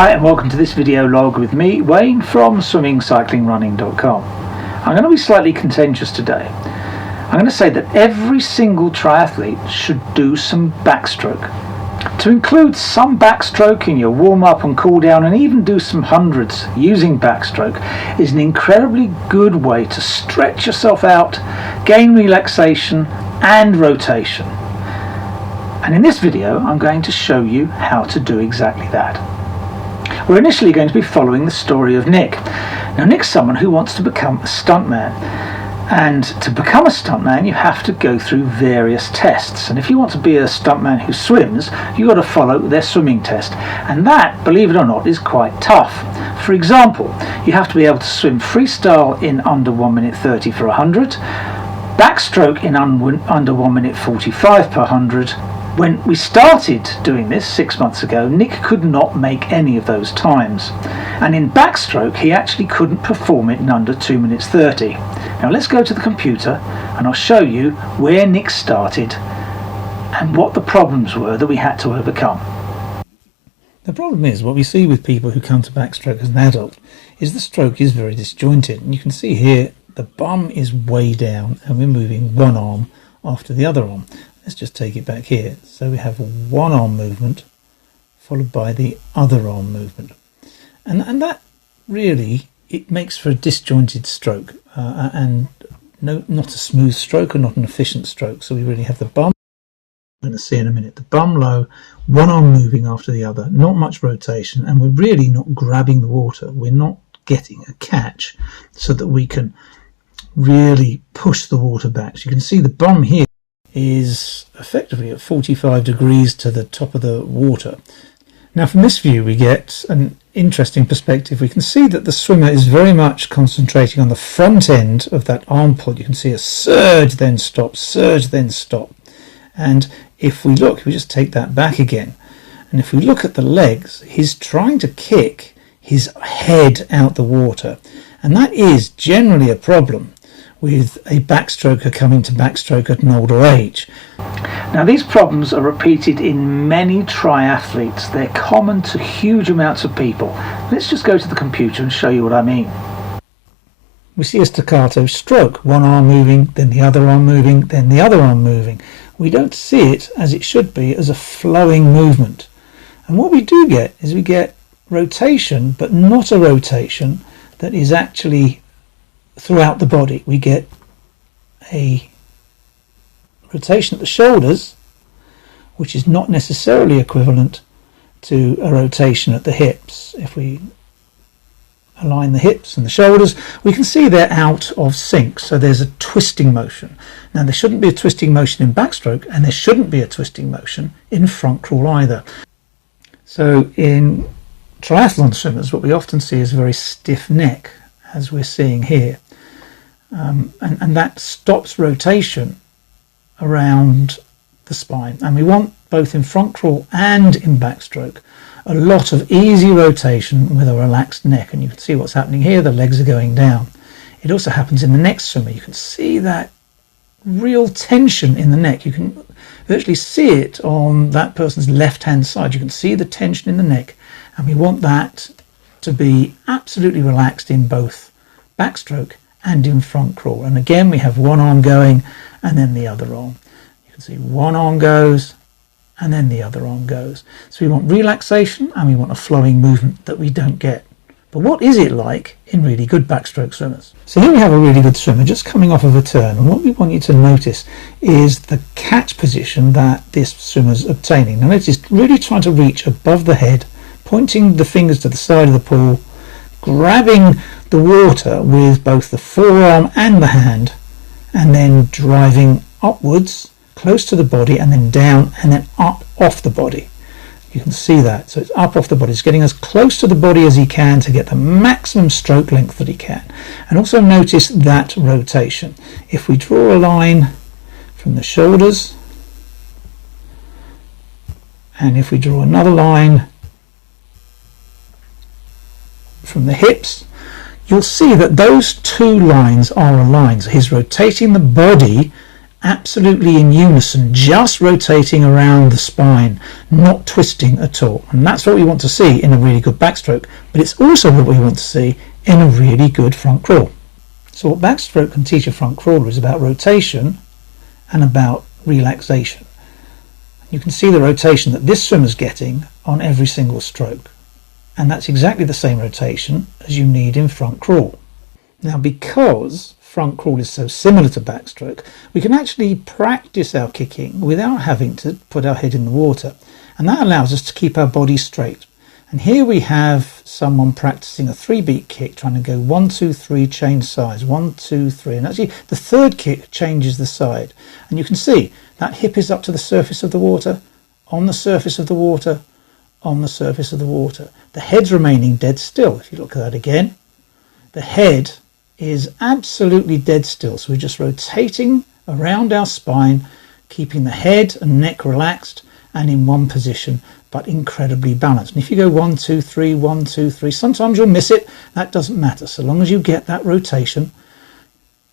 Hi and welcome to this video log with me, Wayne, from swimmingcyclingrunning.com. I'm going to be slightly contentious today. I'm going to say that every single triathlete should do some backstroke. To include some backstroke in your warm-up and cool-down and even do some hundreds using backstroke is an incredibly good way to stretch yourself out, gain relaxation and rotation. And in this video I'm going to show you how to do exactly that. We're initially going to be following the story of Nick. Now Nick's someone who wants to become a stuntman, and to become a stuntman you have to go through various tests, and if you want to be a stuntman who swims you've got to follow their swimming test, and that, believe it or not, is quite tough. For example, you have to be able to swim freestyle in under 1 minute 30 for 100, backstroke in under 1 minute 45 per 100. When we started doing this 6 months ago, Nick could not make any of those times, and in backstroke he actually couldn't perform it in under 2 minutes 30. Now let's go to the computer and I'll show you where Nick started and what the problems were that we had to overcome. The problem is, what we see with people who come to backstroke as an adult is the stroke is very disjointed, and you can see here the bum is way down and we're moving one arm after the other arm. Let's just take it back here. So we have one arm movement followed by the other arm movement, and that really, it makes for a disjointed stroke and not a smooth stroke or not an efficient stroke. So we really have the bum, I'm going to see in a minute, the bum low, one arm moving after the other, not much rotation, and we're really not grabbing the water. We're not getting a catch so that we can really push the water back. So you can see the bum here is effectively at 45 degrees to the top of the water. Now from this view we get an interesting perspective. We can see that the swimmer is very much concentrating on the front end of that arm pull. You can see a surge then stop, surge then stop, and if we look, we just take that back again, and if we look at the legs, he's trying to kick his head out the water, and that is generally a problem with a backstroker coming to backstroke at an older age. Now these problems are repeated in many triathletes. They're common to huge amounts of people. Let's just go to the computer and show you what I mean. We see a staccato stroke, one arm moving, then the other arm moving, then the other arm moving. We don't see it as it should be, as a flowing movement. And what we do get is we get rotation, but not a rotation that is actually throughout the body. We get a rotation at the shoulders, which is not necessarily equivalent to a rotation at the hips. If we align the hips and the shoulders, we can see they're out of sync, so there's a twisting motion. Now there shouldn't be a twisting motion in backstroke, and there shouldn't be a twisting motion in front crawl either. So in triathlon swimmers what we often see is a very stiff neck, as we're seeing here, and that stops rotation around the spine, and we want, both in front crawl and in backstroke, a lot of easy rotation with a relaxed neck. And you can see what's happening here, the legs are going down. It also happens in the next swimmer. You can see that real tension in the neck. You can virtually see it on that person's left hand side. You can see the tension in the neck, and we want that to be absolutely relaxed in both backstroke and in front crawl. And again we have one arm going and then the other arm. You can see one arm goes and then the other arm goes. So we want relaxation and we want a flowing movement that we don't get. But what is it like in really good backstroke swimmers? So here we have a really good swimmer just coming off of a turn, and what we want you to notice is the catch position that this swimmer's obtaining. Now notice really trying to reach above the head, pointing the fingers to the side of the pool, grabbing the water with both the forearm and the hand, and then driving upwards close to the body and then down and then up off the body. You can see that. So it's up off the body. It's getting as close to the body as he can to get the maximum stroke length that he can. And also notice that rotation. If we draw a line from the shoulders, and if we draw another line from the hips, you'll see that those two lines are aligned. So he's rotating the body absolutely in unison, just rotating around the spine, not twisting at all. And that's what we want to see in a really good backstroke, but it's also what we want to see in a really good front crawl. So what backstroke can teach a front crawler is about rotation and about relaxation. You can see the rotation that this swimmer's getting on every single stroke, and that's exactly the same rotation as you need in front crawl. Now, because front crawl is so similar to backstroke, we can actually practice our kicking without having to put our head in the water, and that allows us to keep our body straight. And here we have someone practicing a 3-beat kick, trying to go 1, 2, 3, change sides, 1, 2, 3, and actually the third kick changes the side, and you can see that hip is up to the surface of the water, on the surface of the water, on the surface of the water. The head's remaining dead still. If you look at that again, the head is absolutely dead still, so we're just rotating around our spine, keeping the head and neck relaxed and in one position, but incredibly balanced. And if you go 1, 2, 3, 1, 2, 3, sometimes you'll miss it. That doesn't matter. So long as you get that rotation,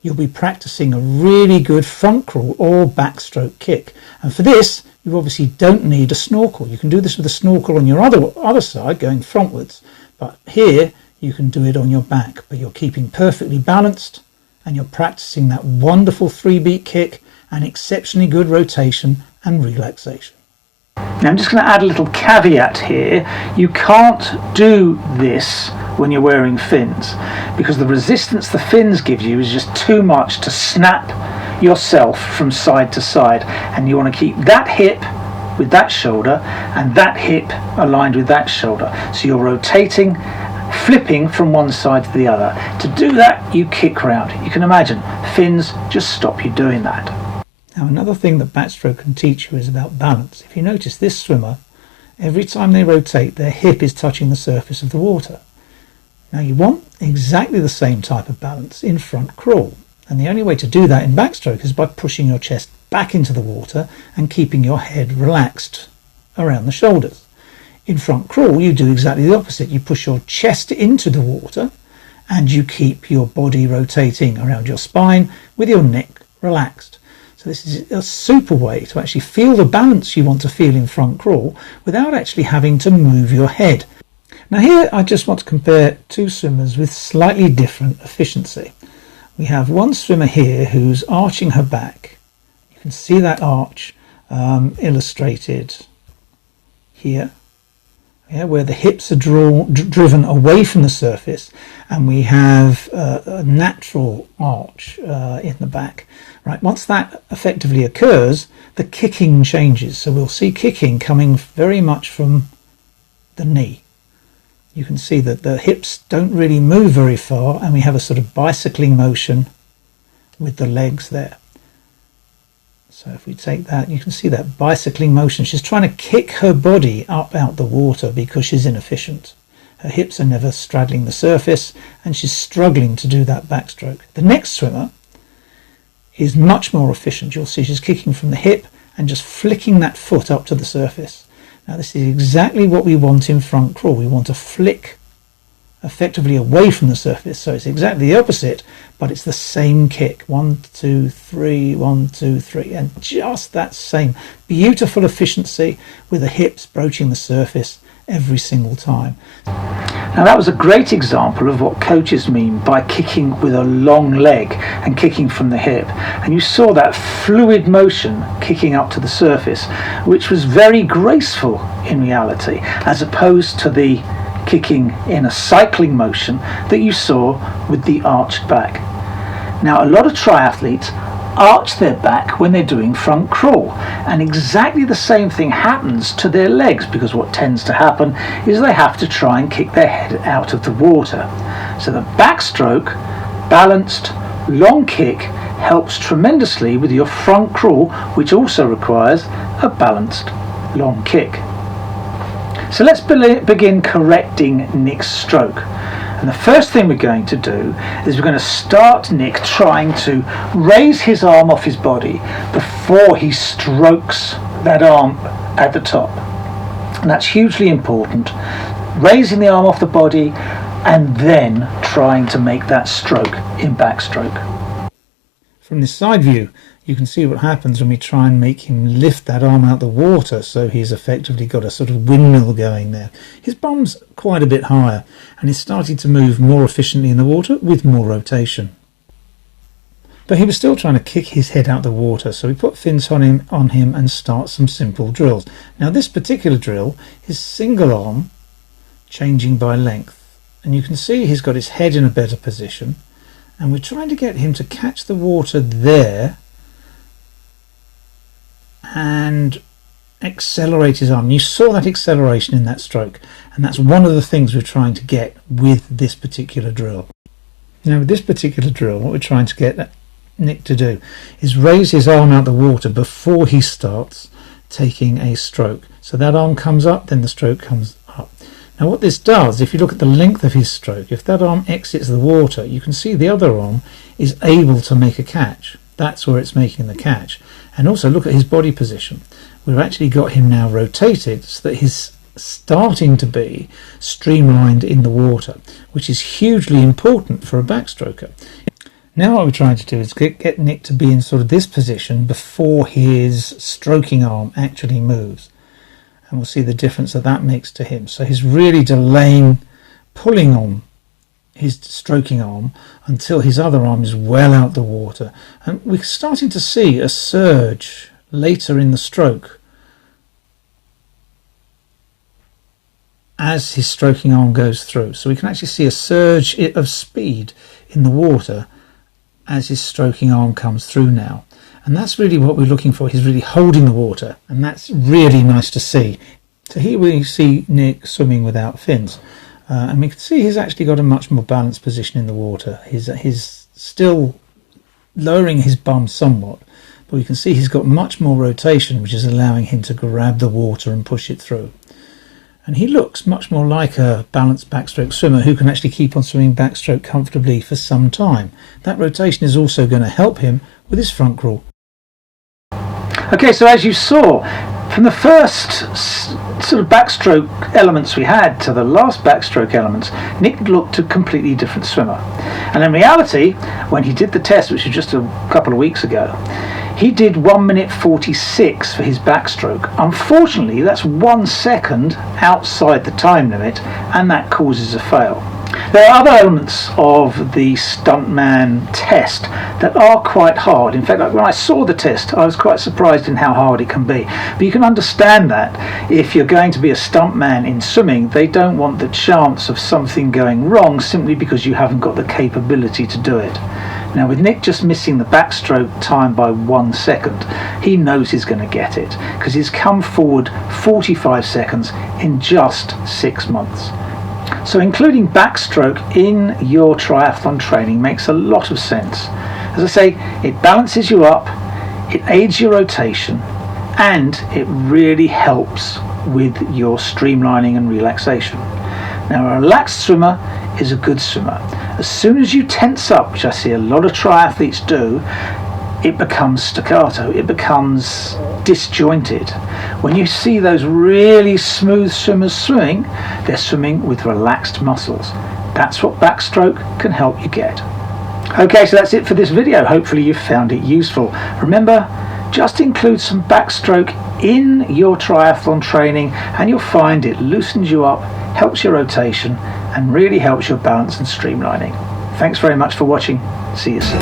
you'll be practicing a really good front crawl or backstroke kick. And for this, you obviously don't need a snorkel. You can do this with a snorkel on your other side, going frontwards. But here, you can do it on your back, but you're keeping perfectly balanced and you're practicing that wonderful 3-beat kick and exceptionally good rotation and relaxation. Now I'm just going to add a little caveat here. You can't do this when you're wearing fins, because the resistance the fins give you is just too much to snap yourself from side to side, and you want to keep that hip with that shoulder and that hip aligned with that shoulder, so you're rotating, flipping from one side to the other. To do that, you kick round. You can imagine fins just stop you doing that. Now, another thing that backstroke can teach you is about balance. If you notice, this swimmer, every time they rotate, their hip is touching the surface of the water. Now, you want exactly the same type of balance in front crawl, and the only way to do that in backstroke is by pushing your chest back into the water and keeping your head relaxed around the shoulders. In front crawl, you do exactly the opposite. You push your chest into the water and you keep your body rotating around your spine with your neck relaxed. So this is a super way to actually feel the balance you want to feel in front crawl without actually having to move your head. Now here I just want to compare two swimmers with slightly different efficiency. We have one swimmer here who's arching her back. You can see that arch illustrated here. Where the hips are driven away from the surface, and we have a natural arch in the back. Right, once that effectively occurs, the kicking changes. So we'll see kicking coming very much from the knee. You can see that the hips don't really move very far, and we have a sort of bicycling motion with the legs there. So if we take that, you can see that bicycling motion. She's trying to kick her body up out the water because she's inefficient. Her hips are never straddling the surface, and she's struggling to do that backstroke. The next swimmer is much more efficient. You'll see she's kicking from the hip and just flicking that foot up to the surface. Now this is exactly what we want in front crawl. We want to flick effectively away from the surface. So it's exactly the opposite, but it's the same kick. 1, 2, 3, 1, 2, 3, and just that same beautiful efficiency with the hips broaching the surface every single time. Now that was a great example of what coaches mean by kicking with a long leg and kicking from the hip, and you saw that fluid motion kicking up to the surface, which was very graceful in reality, as opposed to the kicking in a cycling motion that you saw with the arched back. Now a lot of triathletes arch their back when they're doing front crawl, and exactly the same thing happens to their legs, because what tends to happen is they have to try and kick their head out of the water. So the backstroke, balanced, long kick helps tremendously with your front crawl, which also requires a balanced, long kick. So let's begin correcting Nick's stroke. And the first thing we're going to do is we're going to start Nick trying to raise his arm off his body before he strokes that arm at the top. And that's hugely important. Raising the arm off the body and then trying to make that stroke in backstroke. From this side view, you can see what happens when we try and make him lift that arm out the water, so he's effectively got a sort of windmill going there. His bum's quite a bit higher, and he's starting to move more efficiently in the water with more rotation. But he was still trying to kick his head out the water, so we put fins on him and start some simple drills. Now this particular drill is single arm changing by length, and you can see he's got his head in a better position, and we're trying to get him to catch the water there and accelerate his arm. You saw that acceleration in that stroke, and that's one of the things we're trying to get with this particular drill. Now with this particular drill, what we're trying to get Nick to do is raise his arm out the water before he starts taking a stroke. So that arm comes up, then the stroke comes up. Now what this does, if you look at the length of his stroke, if that arm exits the water, you can see the other arm is able to make a catch. That's where it's making the catch. And also look at his body position. We've actually got him now rotated so that he's starting to be streamlined in the water, which is hugely important for a backstroker. Now what we're trying to do is get Nick to be in sort of this position before his stroking arm actually moves. And we'll see the difference that makes to him. So he's really delaying pulling on his stroking arm until his other arm is well out the water. And we're starting to see a surge later in the stroke as his stroking arm goes through. So we can actually see a surge of speed in the water as his stroking arm comes through now. And that's really what we're looking for. He's really holding the water, and that's really nice to see. So here we see Nick swimming without fins, and we can see he's actually got a much more balanced position in the water. He's still lowering his bum somewhat, but we can see he's got much more rotation, which is allowing him to grab the water and push it through. And he looks much more like a balanced backstroke swimmer who can actually keep on swimming backstroke comfortably for some time. That rotation is also going to help him with his front crawl. Okay, so as you saw, from the first sort of backstroke elements we had to the last backstroke elements, Nick looked a completely different swimmer. And in reality, when he did the test, which was just a couple of weeks ago, he did 1 minute 46 for his backstroke. Unfortunately, that's 1 second outside the time limit, and that causes a fail. There are other elements of the stuntman test that are quite hard. In fact, when I saw the test, I was quite surprised in how hard it can be. But you can understand that if you're going to be a stuntman in swimming, they don't want the chance of something going wrong simply because you haven't got the capability to do it. Now with Nick just missing the backstroke time by 1 second, he knows he's going to get it because he's come forward 45 seconds in just 6 months. So including backstroke in your triathlon training makes a lot of sense. As I say, it balances you up, it aids your rotation, and it really helps with your streamlining and relaxation. Now a relaxed swimmer is a good swimmer. As soon as you tense up, which I see a lot of triathletes do, it becomes staccato, it becomes disjointed. When you see those really smooth swimmers swimming, they're swimming with relaxed muscles. That's what backstroke can help you get. Okay, so that's it for this video. Hopefully you found it useful. Remember, just include some backstroke in your triathlon training and you'll find it loosens you up, helps your rotation, and really helps your balance and streamlining. Thanks very much for watching. See you soon.